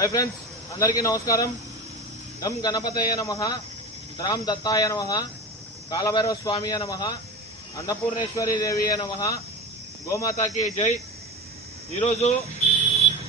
Hi friends అందరికీ నమస్కారం. నమ్ గణపతయ నమ ద్రామ్ దత్తాయ నమ కాలభైరవ స్వామి నమ అన్నపూర్ణేశ్వరి దేవి నమ గోమాతాకి జై. ఈరోజు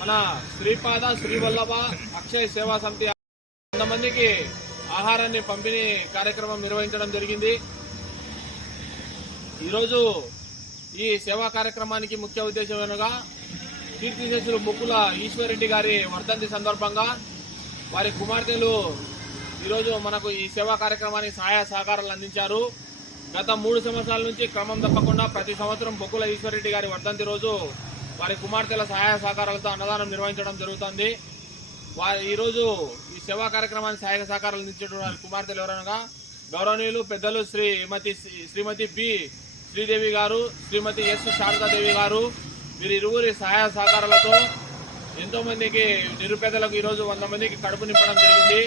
మన శ్రీపాద శ్రీవల్లభ అక్షయ్ సేవా సమితి కొంతమందికి ఆహారాన్ని పంపిణీ కార్యక్రమం నిర్వహించడం జరిగింది. ఈరోజు ఈ సేవా కార్యక్రమానికి ముఖ్య ఉద్దేశం అనగా కీర్తిశేషులు ముక్కుల ఈశ్వరెడ్డి గారి వర్ధంతి సందర్భంగా వారి కుమార్తెలు ఈరోజు మనకు ఈ సేవా కార్యక్రమానికి సహాయ సహకారాలు అందించారు. గత మూడు సంవత్సరాల నుంచి క్రమం తప్పకుండా ప్రతి సంవత్సరం బొక్కుల ఈశ్వరెడ్డి గారి వర్ధంతి రోజు వారి కుమార్తెల సహాయ సహకారాలతో అన్నదానం నిర్వహించడం జరుగుతుంది. వారి ఈరోజు ఈ సేవా కార్యక్రమానికి సహాయ సహకారాలు అందించేటువంటి కుమార్తెలు ఎవరనగా గౌరవనీయులు పెద్దలు శ్రీమతి శ్రీమతి బి శ్రీదేవి గారు శ్రీమతి ఎస్ శారదాదేవి గారు వీరి ఇరువురి సహాయ సహకారాలతో ఎంతో మందికి నిరుపేదలకు ఈరోజు వంద మందికి కడుపు నింపడం జరిగింది.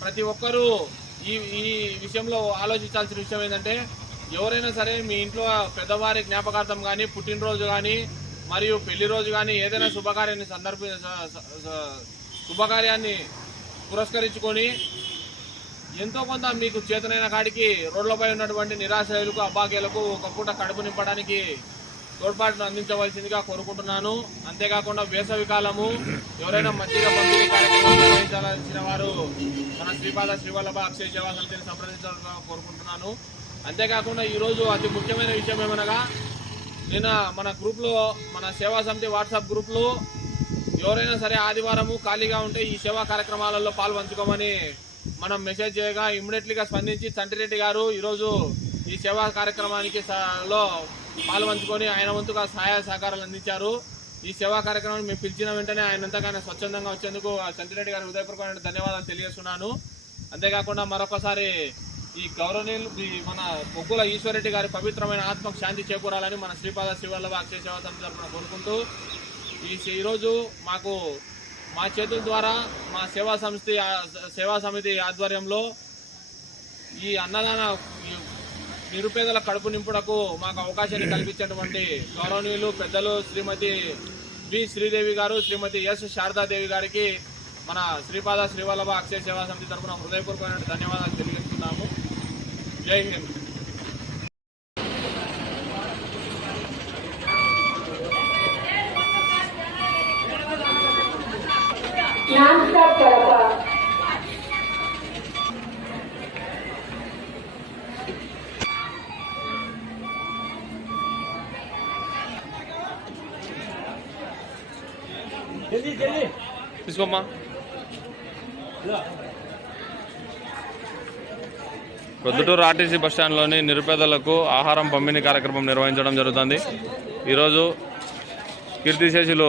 ప్రతి ఒక్కరూ ఈ ఈ విషయంలో ఆలోచించాల్సిన విషయం ఏంటంటే ఎవరైనా సరే మీ ఇంట్లో పెద్దవారి జ్ఞాపకార్థం కానీ పుట్టినరోజు కానీ మరియు పెళ్ళి రోజు కానీ ఏదైనా శుభకార్యాన్ని సందర్భ శుభకార్యాన్ని పురస్కరించుకొని ఎంతో కొంత మీకు చేతనైన కాడికి రోడ్లపై ఉన్నటువంటి నిరాశయులకు అబ్బాకేలకు ఒక పూట కడుపు నింపడానికి తోడ్పాటును అందించవలసిందిగా కోరుకుంటున్నాను. అంతేకాకుండా వేసవి కాలము ఎవరైనా మంచిగా పంపిణీ కార్యక్రమం నిర్వహించాల్సిన వారు మన శ్రీపాద శ్రీవల్లభ అక్షయ సేవా సమితిని సంప్రదించాలని కోరుకుంటున్నాను. అంతేకాకుండా ఈరోజు అతి ముఖ్యమైన విషయం ఏమనగా నిన్న మన గ్రూప్లో మన సేవా సమితి వాట్సాప్ గ్రూప్లో ఎవరైనా సరే ఆదివారము ఖాళీగా ఉంటే ఈ సేవా కార్యక్రమాలలో పాల్పంచుకోమని మనం మెసేజ్ చేయగా ఇమ్మీడియట్లీగా స్పందించి చంటిరెడ్డి గారు ఈరోజు ఈ సేవా కార్యక్రమానికి లో పాల్పంచుకొని ఆయన వంతుగా సహాయ సహకారాలు అందించారు. ఈ సేవా కార్యక్రమాన్ని మేము పిలిచిన వెంటనే ఆయన అంతగానే స్వచ్ఛందంగా వచ్చేందుకు ఆ గారి హృదయపూర్వకమైన ధన్యవాదాలు తెలియజేస్తున్నాను. అంతేకాకుండా మరొకసారి ఈ గౌరవనీయులు ఈ మన బొగ్గుల ఈశ్వరెడ్డి గారి పవిత్రమైన ఆత్మకు శాంతి చేకూరాలని మన శ్రీపాద శ్రీవల్లభ అక్షయ సేవా సమితి తరఫున కోరుకుంటూ ఈ ఈరోజు మాకు మా చేతుల ద్వారా మా సేవా సంస్థ సేవా సమితి ఆధ్వర్యంలో ఈ అన్నదాన ఈ నిరుపేదల కడుపు నింపుడకు మాకు అవకాశాన్ని కల్పించినటువంటి గౌరవనీయులు పెద్దలు శ్రీమతి బి శ్రీదేవి గారు శ్రీమతి ఎస్ శారదాదేవి గారికి మన శ్రీపాద శ్రీవల్లభ అక్షయ సేవా సమితి తరఫున హృదయపూర్వకమైన ధన్యవాదాలు తెలియజేస్తున్నాము. జై హింద్. తీసుకోమ్మా. ప్రొద్దుటూరు ఆర్టీసీ బస్టాండ్లోని నిరుపేదలకు ఆహారం పంపిణీ కార్యక్రమం నిర్వహించడం జరుగుతుంది. ఈరోజు కీర్తిశేషులు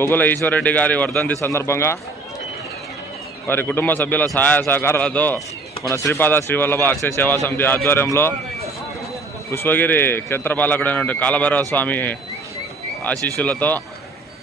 బొగుల ఈశ్వరరెడ్డి గారి వర్ధంతి సందర్భంగా వారి కుటుంబ సభ్యుల సహాయ సహకారాలతో మన శ్రీపాద శ్రీవల్లభ అక్షయ సేవా సమితి ఆధ్వర్యంలో పుష్పగిరి క్షేత్రపాలకుడైన కాలభైరవ స్వామి ఆశీస్సులతో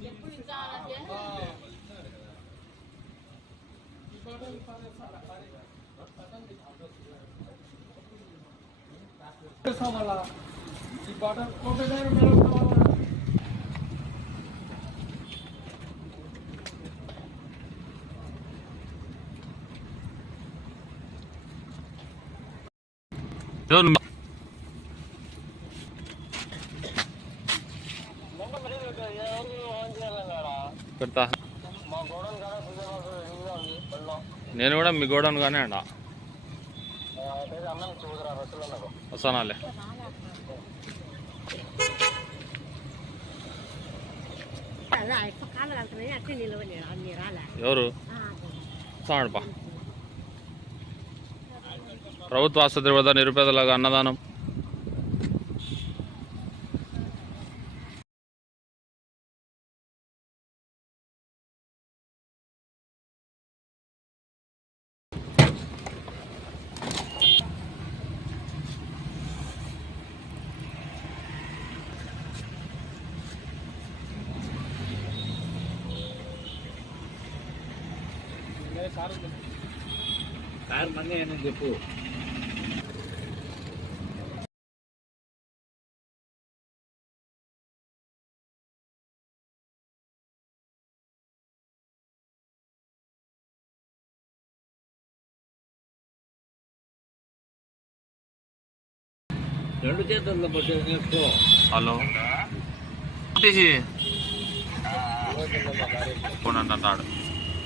예쁘지 않게? 이걸 저는 పెడతా నేను కూడా మీ గోడౌన్ గానే అండ వస్తానాలే అలా కాళ్ళు కలుతున్నాయి అట్లే నిలవలేదు అన్ని రాలే ఎవరు ఆ, వస్తామడపా ప్రభుత్వ ఆసుపత్రి వద్ద నిరుపేదలకు అన్నదానం చెప్పు రెండు చేతుల్లో పట్టి నేర్చుకో హలో తీసి